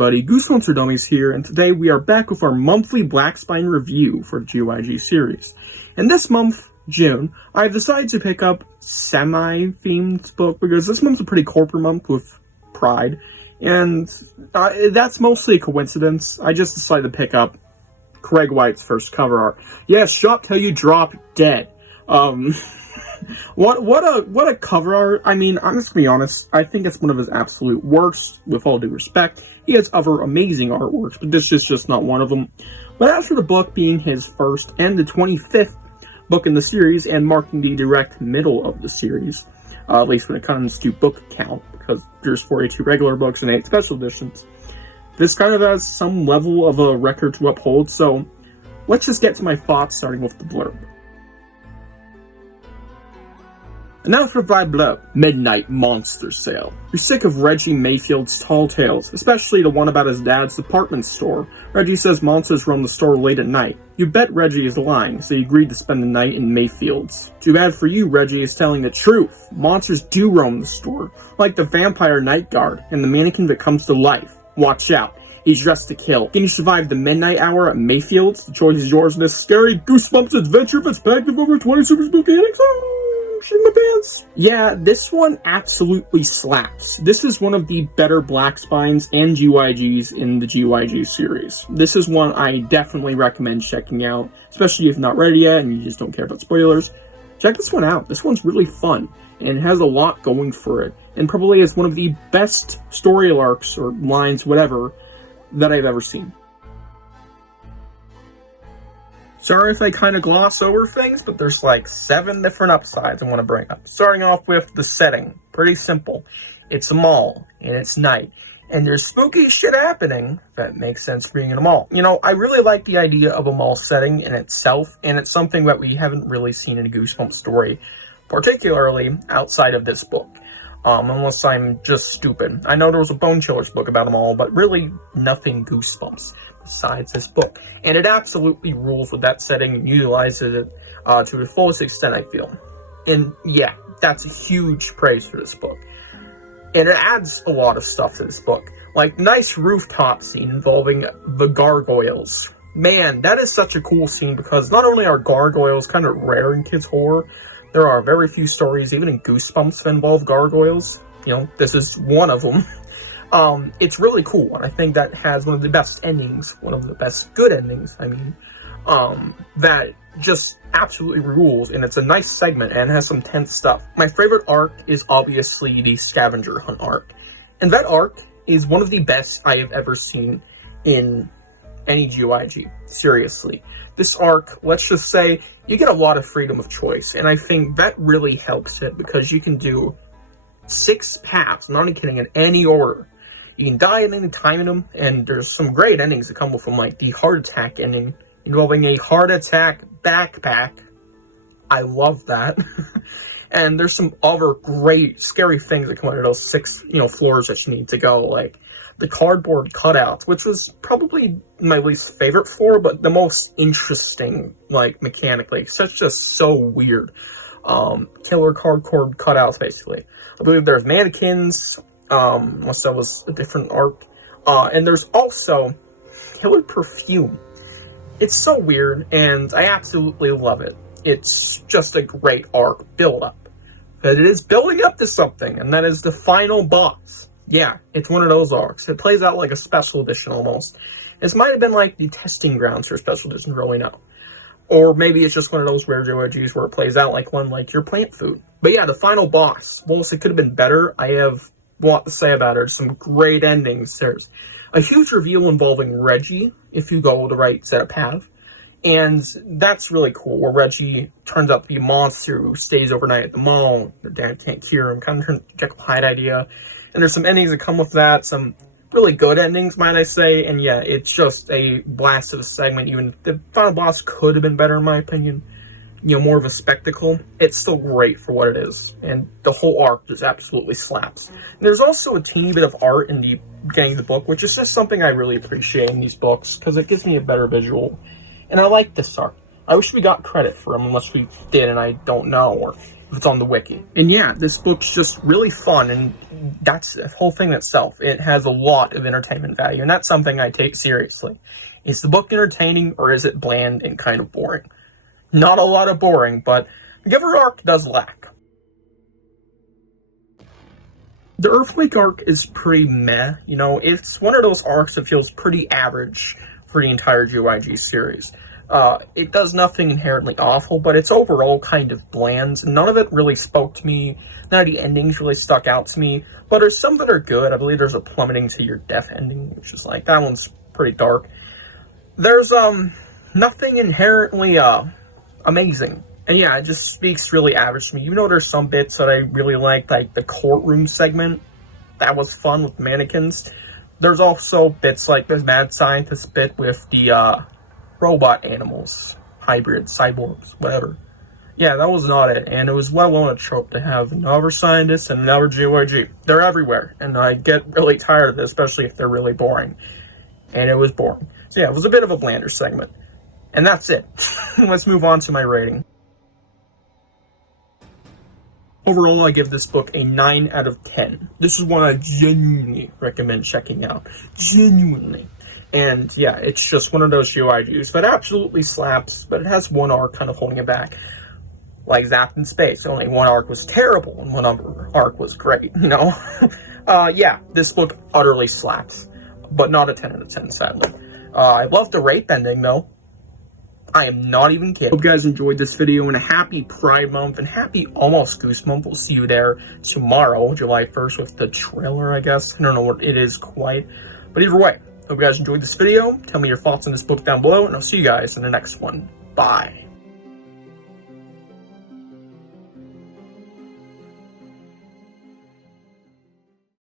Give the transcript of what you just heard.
everybody, Goosebumps for Dummies here, and today we are back with our monthly Black Spine review for the GYG series. And this month, June, I've decided to pick up semi-themed book because this month's a pretty corporate month with Pride, and that's mostly a coincidence. I just decided to pick up Craig White's first cover art. Yes, shop till you drop dead. What a cover art. I mean, I'm just gonna be honest, I think it's one of his absolute worst, with all due respect. He has other amazing artworks, but this is just not one of them. But as for the book being his first and the 25th book in the series, and marking the direct middle of the series, at least when it comes to book count, because there's 42 regular books and 8 special editions, this kind of has some level of a record to uphold, so let's just get to my thoughts, starting with the blurb. And now for the blurb. Midnight Monster Sale. You're sick of Reggie Mayfield's tall tales, especially the one about his dad's department store. Reggie says monsters roam the store late at night. You bet Reggie is lying, so you agreed to spend the night in Mayfield's. Too bad for you, Reggie is telling the truth. Monsters do roam the store, like the vampire night guard and the mannequin that comes to life. Watch out. He's dressed to kill. Can you survive the midnight hour at Mayfield's? The choice is yours in this scary Goosebumps adventure that's packed with over 20 super spooky endings. In my pants. Yeah, this one absolutely slaps. This is one of the better Black Spines and GYGs in the GYG series. This is one I definitely recommend checking out, especially if you're not ready yet and you just don't care about spoilers. Check this one out. This one's really fun and has a lot going for it, and probably is one of the best story arcs or lines, whatever, that I've ever seen. Sorry if I kind of gloss over things, but there's like 7 different upsides I want to bring up. Starting off with the setting. Pretty simple. It's a mall, and it's night, and there's spooky shit happening that makes sense being in a mall. You know, I really like the idea of a mall setting in itself, and it's something that we haven't really seen in a Goosebumps story, particularly outside of this book. Unless I'm just stupid. I know there was a Bone Chillers book about them all, but really nothing Goosebumps besides this book. And it absolutely rules with that setting and utilizes it to the fullest extent, I feel. And yeah, that's a huge praise for this book. And it adds a lot of stuff to this book. Like, nice rooftop scene involving the gargoyles. Man, that is such a cool scene because not only are gargoyles kind of rare in kids' horror, there are very few stories, even in Goosebumps, that involve gargoyles. You know, this is one of them. It's really cool, and I think that has one of the best endings, one of the best good endings, I mean, that just absolutely rules, and it's a nice segment, and has some tense stuff. My favorite arc is obviously the scavenger hunt arc, and that arc is one of the best I have ever seen in any GYG, seriously. This arc, let's just say, you get a lot of freedom of choice, and I think that really helps it, because you can do 6 paths, not even kidding, in any order. You can die at any time in them, and there's some great endings that come with them, like the heart attack ending, involving a heart attack backpack. I love that. And there's some other great, scary things that come out of those 6, floors that you need to go, like the cardboard cutouts, which was probably my least favorite floor, but the most interesting, like, mechanically. So it's just so weird. Killer cardboard cutouts, basically. I believe there's mannequins, unless that was a different arc. And there's also killer perfume. It's so weird, and I absolutely love it. It's just a great arc build-up. But it is building up to something, and that is the final boss. Yeah, it's one of those arcs. It plays out like a special edition, almost. This might have been like the testing grounds for a special edition, really know. Or maybe it's just one of those rare JRPGs where it plays out like one like your plant food. But yeah, the final boss, whilst it could have been better, I have a lot to say about it. There's some great endings. There's a huge reveal involving Reggie, if you go the right set of path. And that's really cool, where Reggie turns out to be a monster who stays overnight at the mall. Their dad can't cure him, kind of Jekyll Hyde idea. And there's some endings that come with that, some really good endings, might I say. And yeah, it's just a blast of a segment. Even the final boss could have been better, in my opinion. More of a spectacle. It's still great for what it is. And the whole arc just absolutely slaps. And there's also a teeny bit of art in the beginning of the book, which is just something I really appreciate in these books, because it gives me a better visual. And I like this arc. I wish we got credit for them, unless we did and I don't know, or if it's on the wiki. And yeah, this book's just really fun, and that's the whole thing itself. It has a lot of entertainment value, and that's something I take seriously. Is the book entertaining, or is it bland and kind of boring? Not a lot of boring, but the Giver arc does lack. The Earthquake arc is pretty meh, you know, it's one of those arcs that feels pretty average for the entire GYG series. It does nothing inherently awful, but it's overall kind of bland. None of it really spoke to me, none of the endings really stuck out to me, but there's some that are good. I believe there's a plummeting to your death ending, which is like, that one's pretty dark. There's, nothing inherently, amazing. And yeah, it just speaks really average to me. Even though there's some bits that I really like the courtroom segment. That was fun with mannequins. There's also bits like the mad scientist bit with the robot animals, hybrids, cyborgs, whatever. Yeah, that was not it. And it was well known a trope to have another scientist and another GYG. They're everywhere. And I get really tired of it, especially if they're really boring. And it was boring. So yeah, it was a bit of a blander segment. And that's it. Let's move on to my rating. Overall, I give this book a 9 out of 10. This is one I genuinely recommend checking out. Genuinely. And yeah, it's just one of those GYGs that absolutely slaps, but it has one arc kind of holding it back. Like Zapped in Space, only one arc was terrible and one other arc was great, you know? Yeah, this book utterly slaps, but not a 10 out of 10, sadly. I love the rape ending, though. I am not even kidding. Hope you guys enjoyed this video, and a happy Pride Month, and happy almost Goose Month. We'll see you there tomorrow, July 1st, with the trailer, I guess. I don't know what it is quite. But either way, hope you guys enjoyed this video. Tell me your thoughts on this book down below, and I'll see you guys in the next one. Bye.